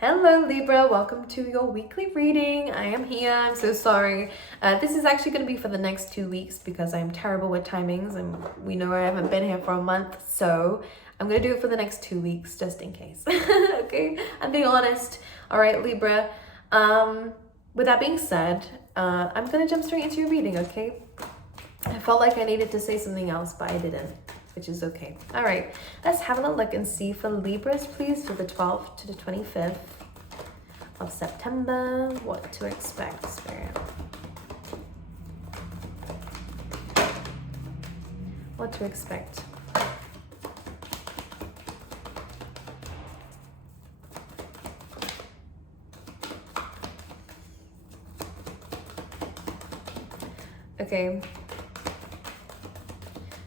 Hello Libra, welcome to your weekly reading. I am here. I'm so sorry. This is actually going to be for the next 2 weeks because I'm terrible with timings and we know I haven't been here for a month. So I'm going to do it for the next 2 weeks just in case. Okay, I'm being honest. All right, Libra. With that being said, I'm going to jump straight into your reading, okay? I felt like I needed to say something else, but I didn't, which is okay. All right, let's have a look and see for Libras, please, for the 12th to the 25th of September. What to expect, Spirit? What to expect? Okay.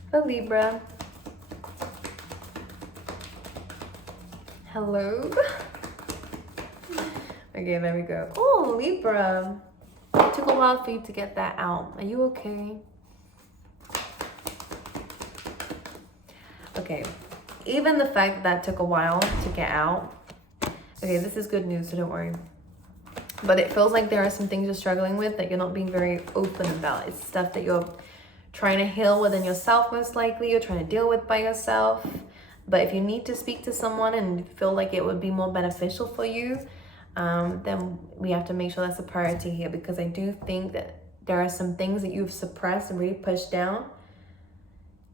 For Libra. Hello. Okay, there we go. Oh, Libra. It took a while for you to get that out. Are you okay? Okay. Even the fact that took a while to get out. Okay, this is good news, so don't worry. But it feels like there are some things you're struggling with that you're not being very open about. It's stuff that you're trying to heal within yourself, most likely. You're trying to deal with by yourself. But if you need to speak to someone and feel like it would be more beneficial for you, then we have to make sure that's a priority here, because I do think that there are some things that you've suppressed and really pushed down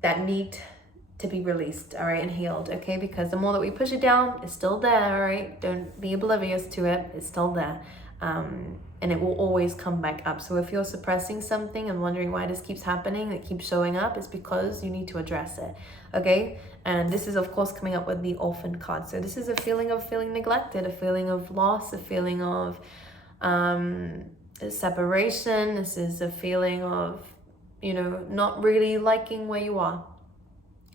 that need to be released, all right, and healed, okay? Because the more that we push it down, it's still there, all right? Don't be oblivious to it. It's still there. And it will always come back up. So if you're suppressing something and wondering why this keeps happening, it keeps showing up, it's because you need to address it, okay? And this is, of course, coming up with the orphan card. So this is a feeling of feeling neglected, a feeling of loss, a feeling of separation. This is a feeling of, not really liking where you are.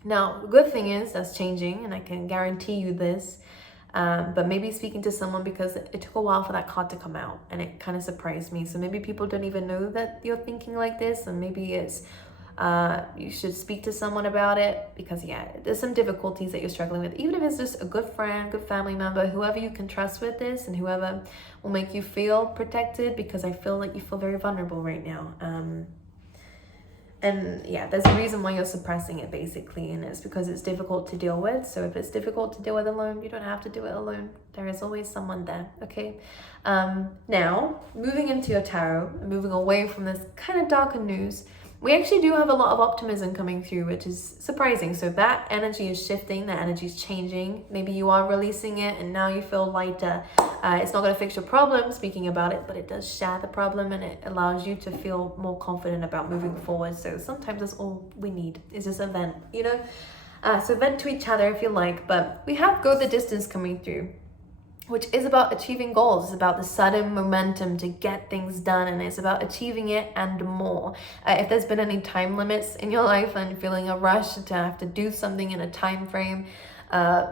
Now, the good thing is that's changing, and I can guarantee you this. But maybe speaking to someone, because it took a while for that card to come out and it kind of surprised me. So maybe people don't even know that you're thinking like this, and maybe it's you should speak to someone about it, because there's some difficulties that you're struggling with, even if it's just a good friend, good family member, whoever you can trust with this, and whoever will make you feel protected, because I feel like you feel very vulnerable right now. And there's a reason why you're suppressing it, basically, and it's because it's difficult to deal with. So if it's difficult to deal with alone, you don't have to do it alone. There is always someone there, okay? Now, moving into your tarot, moving away from this kind of darker news, we actually do have a lot of optimism coming through, which is surprising. So that energy is shifting, that energy is changing. Maybe you are releasing it and now you feel lighter. It's not going to fix your problem, speaking about it, but it does share the problem, and it allows you to feel more confident about moving forward. So sometimes that's all we need, is just a vent, So vent to each other if you like. But we have go the distance coming through, which is about achieving goals. It's about the sudden momentum to get things done, and it's about achieving it and more. If there's been any time limits in your life and feeling a rush to have to do something in a time frame,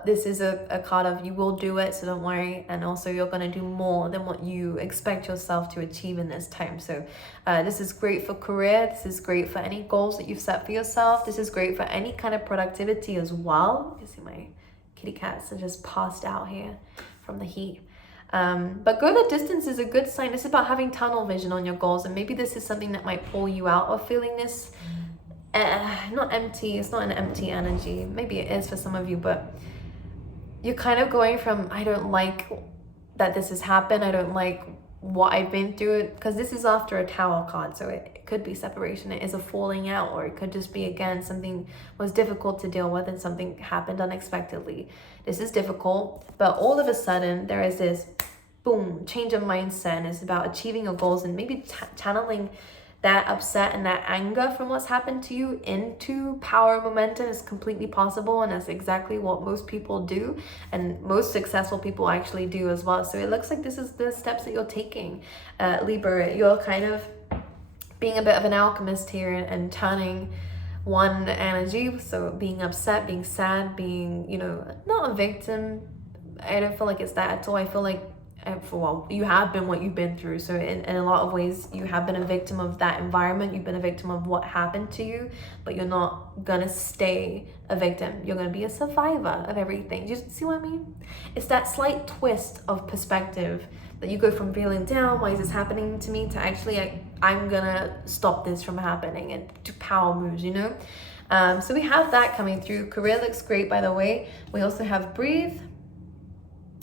this is a card of you will do it, so don't worry. And also you're going to do more than what you expect yourself to achieve in this time. So this is great for career. This is great for any goals that you've set for yourself. This is great for any kind of productivity as well. You see my kitty cats are just passed out here from the heat. But go the distance is a good sign. It's about having tunnel vision on your goals, and maybe this is something that might pull you out of feeling this not empty. It's not an empty energy. Maybe it is for some of you, but you're kind of going from, I don't like that this has happened, I don't like what I've been through, because this is after a Tower card, so it could be separation, it is a falling out, or it could just be, again, something was difficult to deal with and something happened unexpectedly. This is difficult, but all of a sudden there is this boom change of mindset, and it's about achieving your goals, and maybe channeling that upset and that anger from what's happened to you into power and momentum is completely possible, and that's exactly what most people do, and most successful people actually do as well. So it looks like this is the steps that you're taking, Libra. You're kind of being a bit of an alchemist here and turning one energy, so being upset, being sad, being, not a victim. I don't feel like it's that at all. I feel like well, you have been what you've been through. So in a lot of ways, you have been a victim of that environment. You've been a victim of what happened to you, but you're not gonna stay a victim. You're gonna be a survivor of everything. Do you see what I mean? It's that slight twist of perspective that you go from feeling down, why is this happening to me, to actually, I'm gonna stop this from happening, and to power moves, you know? So we have that coming through. Career looks great, by the way. We also have breathe,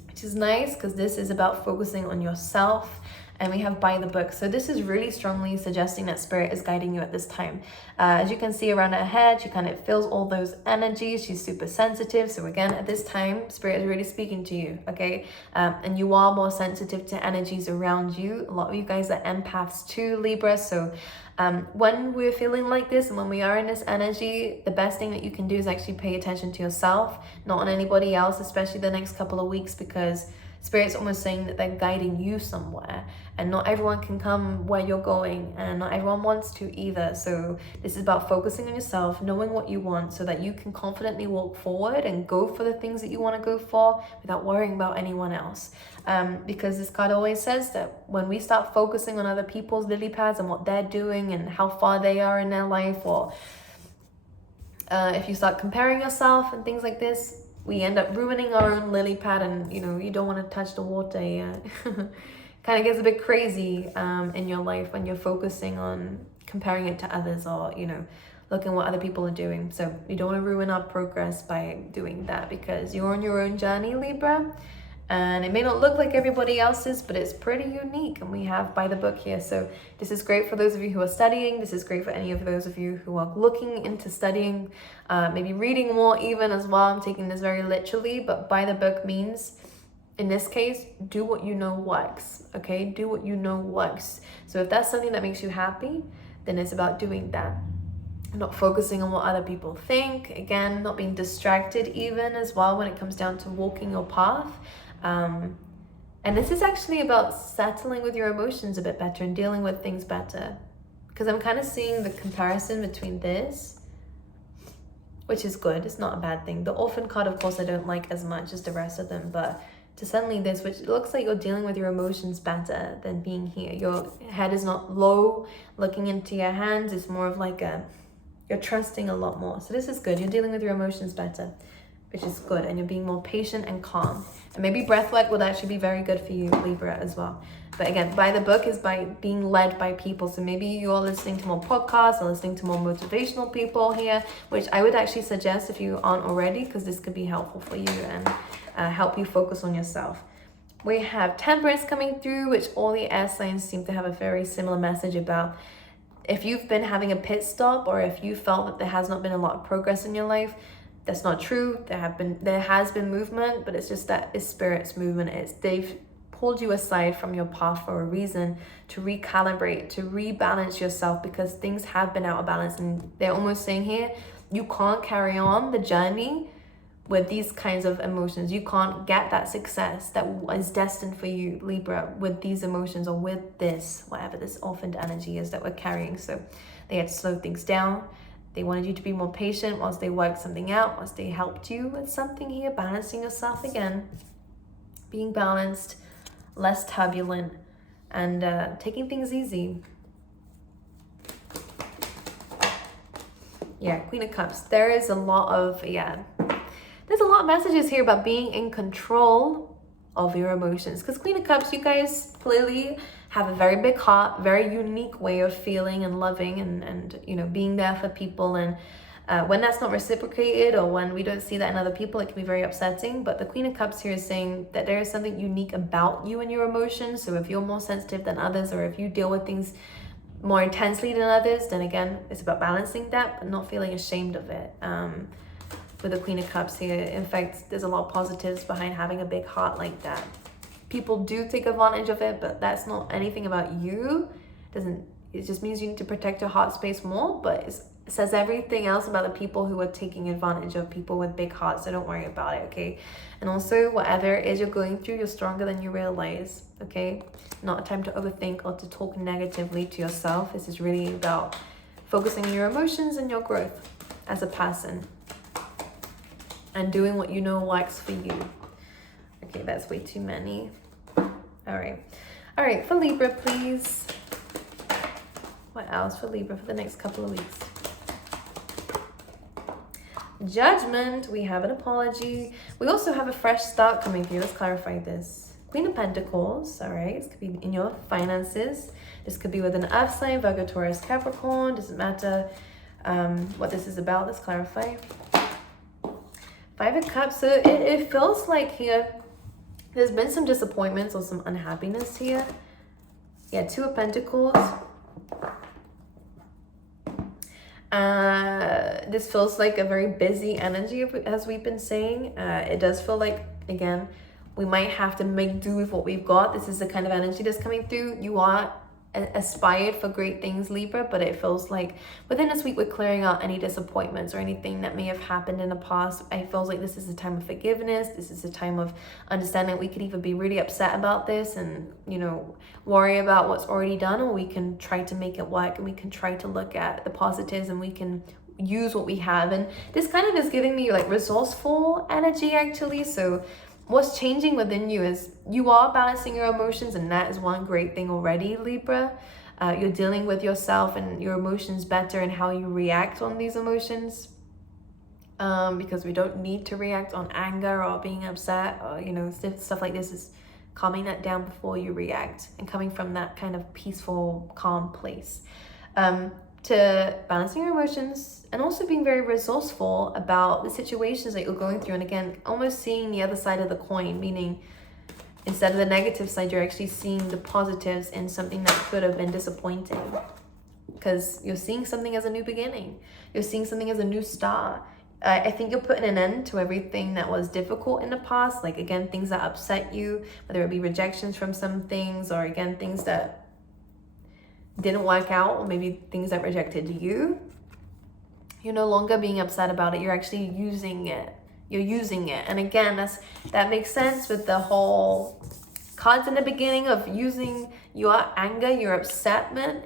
which is nice because this is about focusing on yourself. And we have by the book. So this is really strongly suggesting that spirit is guiding you at this time. As you can see around her head, she kind of feels all those energies. She's super sensitive. So again, at this time, spirit is really speaking to you, okay? And you are more sensitive to energies around you. A lot of you guys are empaths too, Libra. So when we're feeling like this and when we are in this energy, the best thing that you can do is actually pay attention to yourself, not on anybody else, especially the next couple of weeks, because Spirit's almost saying that they're guiding you somewhere, and not everyone can come where you're going, and not everyone wants to either. So this is about focusing on yourself, knowing what you want so that you can confidently walk forward and go for the things that you want to go for without worrying about anyone else. Because this card always says that when we start focusing on other people's lily pads and what they're doing and how far they are in their life, or if you start comparing yourself and things like this, we end up ruining our own lily pad, and you don't want to touch the water yet. Kind of gets a bit crazy in your life when you're focusing on comparing it to others, or looking what other people are doing. So you don't want to ruin our progress by doing that, because you're on your own journey, Libra, and it may not look like everybody else's, but it's pretty unique. And we have by the book here. So this is great for those of you who are studying. This is great for any of those of you who are looking into studying, maybe reading more even as well. I'm taking this very literally, but by the book means, in this case, do what you know works, okay? Do what you know works. So if that's something that makes you happy, then it's about doing that. Not focusing on what other people think. Again, not being distracted even as well when it comes down to walking your path. And this is actually about settling with your emotions a bit better and dealing with things better. Because I'm kind of seeing the comparison between this, which is good. It's not a bad thing. The orphan card, of course, I don't like as much as the rest of them, but to suddenly this, which looks like you're dealing with your emotions better than being here. Your head is not low, looking into your hands. It's more of like you're trusting a lot more. So this is good. You're dealing with your emotions better, which is good. And you're being more patient and calm. And maybe breath work would actually be very good for you, Libra, as well. But again, by the book is by being led by people. So maybe you're listening to more podcasts or listening to more motivational people here, which I would actually suggest if you aren't already, because this could be helpful for you and help you focus on yourself. We have Temperance coming through, which all the air signs seem to have a very similar message about. If you've been having a pit stop, or if you felt that there has not been a lot of progress in your life, that's not true. There has been movement, but it's just that it's Spirit's movement. They've pulled you aside from your path for a reason, to recalibrate, to rebalance yourself, because things have been out of balance. And they're almost saying here, you can't carry on the journey with these kinds of emotions. You can't get that success that is destined for you, Libra, with these emotions, or with this, whatever this orphaned energy is that we're carrying. So they had to slow things down. They wanted you to be more patient whilst they worked something out, whilst they helped you with something here, balancing yourself again, being balanced, less turbulent, and taking things easy. Yeah, Queen of Cups. There is a lot of, there's a lot of messages here about being in control of your emotions. Because Queen of Cups, you guys clearly have a very big heart, very unique way of feeling and loving and being there for people. And when that's not reciprocated, or when we don't see that in other people, it can be very upsetting. But the Queen of Cups here is saying that there is something unique about you and your emotions. So if you're more sensitive than others, or if you deal with things more intensely than others, then again, it's about balancing that, but not feeling ashamed of it. With the Queen of Cups here, in fact, there's a lot of positives behind having a big heart like that. People do take advantage of it, but that's not anything about you. It just means you need to protect your heart space more, but it says everything else about the people who are taking advantage of people with big hearts, so don't worry about it, okay? And also, whatever it is you're going through, you're stronger than you realize, okay? Not a time to overthink or to talk negatively to yourself. This is really about focusing on your emotions and your growth as a person, and doing what you know works for you. Okay, that's way too many. All right, for Libra, please. What else for Libra for the next couple of weeks? Judgment. We have an apology. We also have a fresh start coming through. Let's clarify this. Queen of Pentacles. All right, this could be in your finances. This could be with an earth sign, Virgo, Taurus, Capricorn. Doesn't matter what this is about. Let's clarify. Five of Cups. So it feels like here there's been some disappointments or some unhappiness here. Yeah, Two of Pentacles. This feels like a very busy energy, as we've been saying. It does feel like, again, we might have to make do with what we've got. This is the kind of energy that's coming through. You are aspired for great things, Libra, but it feels like within this week we're clearing out any disappointments or anything that may have happened in the past. It feels like this is a time of forgiveness. This is a time of understanding we could either be really upset about this and, you know, worry about what's already done, or we can try to make it work and we can try to look at the positives and we can use what we have. And this kind of is giving me like resourceful energy, actually. So what's changing within you is you are balancing your emotions, and that is one great thing already, Libra. You're dealing with yourself and your emotions better and how you react on these emotions. Because we don't need to react on anger or being upset or, you know, stuff like this. Is calming that down before you react and coming from that kind of peaceful, calm place. To balancing your emotions and also being very resourceful about the situations that you're going through. And again, almost seeing the other side of the coin, meaning instead of the negative side, you're actually seeing the positives in something that could have been disappointing. Because you're seeing something as a new beginning. You're seeing something as a new start. I think you're putting an end to everything that was difficult in the past. Like, again, things that upset you, whether it be rejections from some things, or again, things that didn't work out, or maybe things that rejected you. You're no longer being upset about it. You're actually using it. You're using it. And again, that makes sense with the whole cards in the beginning of using your anger, your upsetment,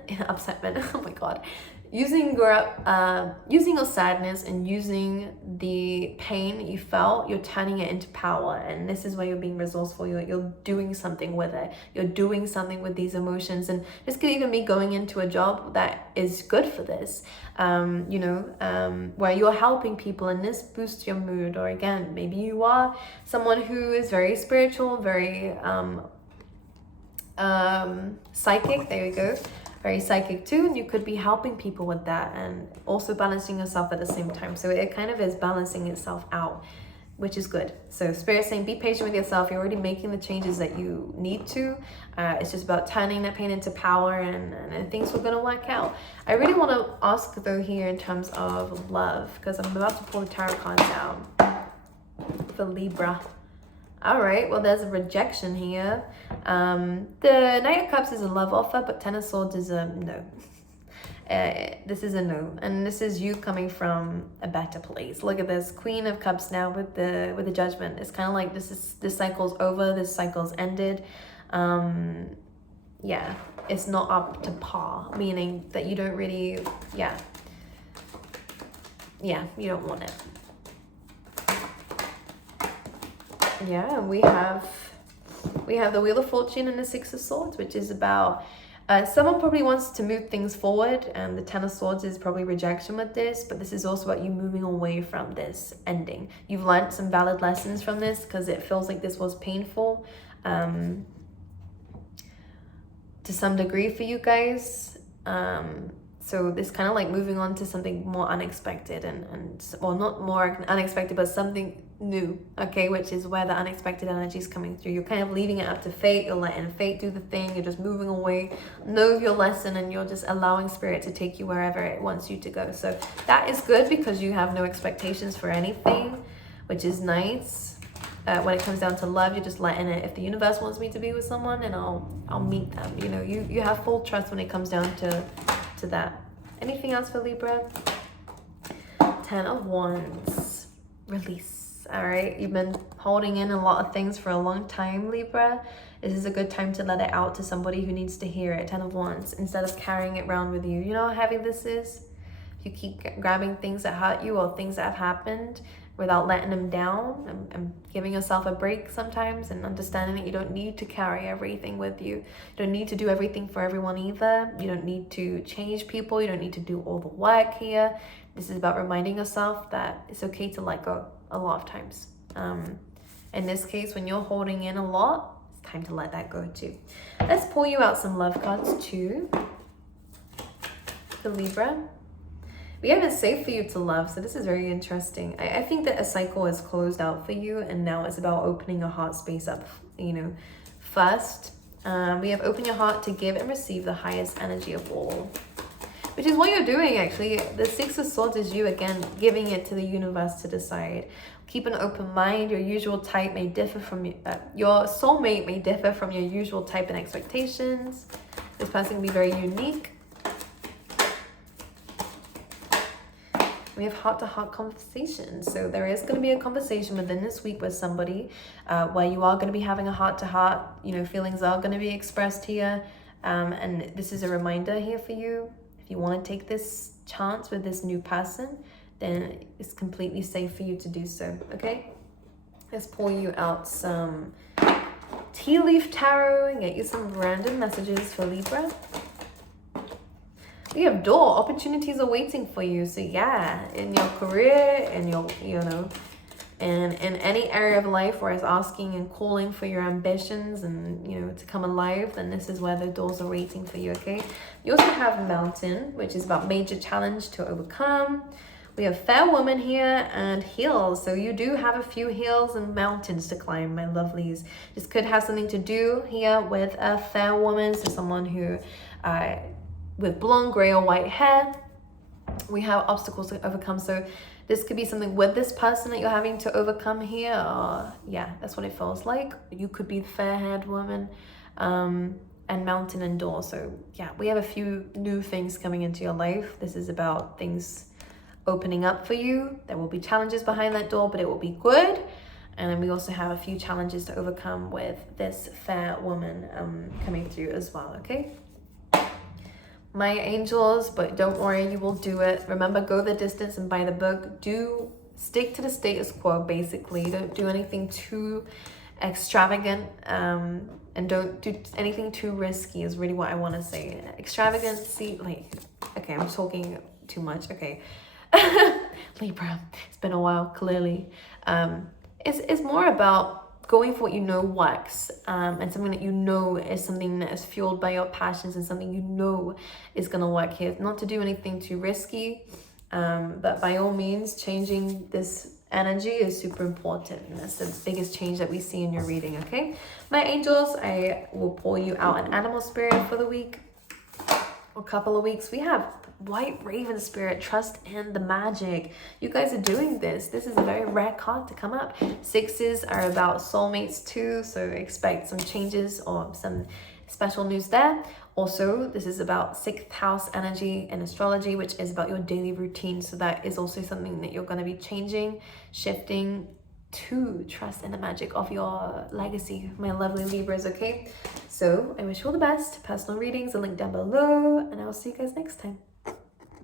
oh my God, using your sadness and using the pain that you felt, you're turning it into power. And this is where you're being resourceful. You're doing something with it. You're doing something with these emotions. And this could even be going into a job that is good for this, where you're helping people and this boosts your mood. Or again, maybe you are someone who is very spiritual, very psychic. There you go. Very psychic too, and you could be helping people with that and also balancing yourself at the same time. So it kind of is balancing itself out, which is good. So Spirit saying, be patient with yourself. You're already making the changes that you need to. It's just about turning that pain into power, and things are going to work out. I really want to ask though here in terms of love, because I'm about to pull the tarot cards out for Libra. All right, well, there's a rejection here. The Knight of Cups is a love offer, but Ten of Swords is a no. This is a no, and this is you coming from a better place. Look at this Queen of Cups now with the Judgment. It's kind of like this cycle's over. This cycle's ended. Yeah, it's not up to par, meaning that you don't really, yeah, you don't want it. Yeah, we have the Wheel of Fortune and the Six of Swords, which is about someone probably wants to move things forward, and the Ten of Swords is probably rejection with this, but this is also about you moving away from this ending. You've learned some valid lessons from this because it feels like this was painful to some degree for you guys. So this kind of like moving on to something more unexpected and well, not more unexpected, but something new, okay, which is where the unexpected energy is coming through. You're kind of leaving it up to fate. You're letting fate do the thing. You're just moving away, know your lesson, and you're just allowing Spirit to take you wherever it wants you to go. So that is good because you have no expectations for anything, which is nice. When it comes down to love, you're just letting it. If the universe wants me to be with someone, and I'll meet them. You know, you have full trust when it comes down to that. Anything else for Libra? 10 of Wands. Release. All right, you've been holding in a lot of things for a long time, Libra. This is a good time to let it out to somebody who needs to hear it. 10 of Wands, instead of carrying it around with you. You know how heavy this is? If you keep grabbing things that hurt you or things that have happened, without letting them down, and giving yourself a break sometimes, and understanding that you don't need to carry everything with you. You don't need to do everything for everyone either. You don't need to change people. You don't need to do all the work here. This is about reminding yourself that it's okay to let go a lot of times. In this case, when you're holding in a lot, it's time to let that go too. Let's pull you out some love cards too. The Libra. We have it safe for you to love, so this is very interesting. I think that a cycle is closed out for you, and now it's about opening your heart space up, first. We have open your heart to give and receive the highest energy of all, which is what you're doing actually. The Six of Swords is you again giving it to the universe to decide. Keep an open mind. Your usual type may differ from your soulmate may differ from your usual type and expectations. This person can be very unique. We have heart-to-heart conversations. So there is going to be a conversation within this week with somebody where you are going to be having a heart-to-heart. Feelings are going to be expressed here. And this is a reminder here for you. If you want to take this chance with this new person, then it's completely safe for you to do so, okay? Let's pull you out some tea leaf tarot and get you some random messages for Libra. We have door. Opportunities are waiting for you. So yeah, in your career, in your, and in any area of life where it's asking and calling for your ambitions and, to come alive, then this is where the doors are waiting for you, okay? You also have Mountain, which is about major challenge to overcome. We have Fair Woman here and Hills. So you do have a few hills and mountains to climb, my lovelies. This could have something to do here with a fair woman. So someone who, with blonde, gray, or white hair. We have obstacles to overcome. So this could be something with this person that you're having to overcome here. Yeah, that's what it feels like. You could be the fair-haired woman. And Mountain and Door. So yeah, we have a few new things coming into your life. This is about things opening up for you. There will be challenges behind that door, but it will be good. And then we also have a few challenges to overcome with this fair woman coming through as well, okay? My angels, but don't worry, you will do it. Remember, go the distance and buy the book. Do stick to the status quo, basically. Don't do anything too extravagant, and don't do anything too risky is really what I want to say. Extravagancy, okay, I'm talking too much, okay. Libra, it's been a while, clearly. It's more about going for what works, and something that is something that is fueled by your passions and something is going to work here. Not to do anything too risky, but by all means, changing this energy is super important, and that's the biggest change that we see in your reading, okay? My angels, I will pull you out an animal spirit for the week or couple of weeks. We have White Raven Spirit, trust in the magic. You guys are doing this. This is a very rare card to come up. Sixes are about soulmates too, so expect some changes or some special news there. Also, this is about 6th house energy in astrology, which is about your daily routine. So that is also something that you're going to be changing, shifting to trust in the magic of your legacy, my lovely Libras, okay? So I wish you all the best. Personal readings, the link down below, and I will see you guys next time.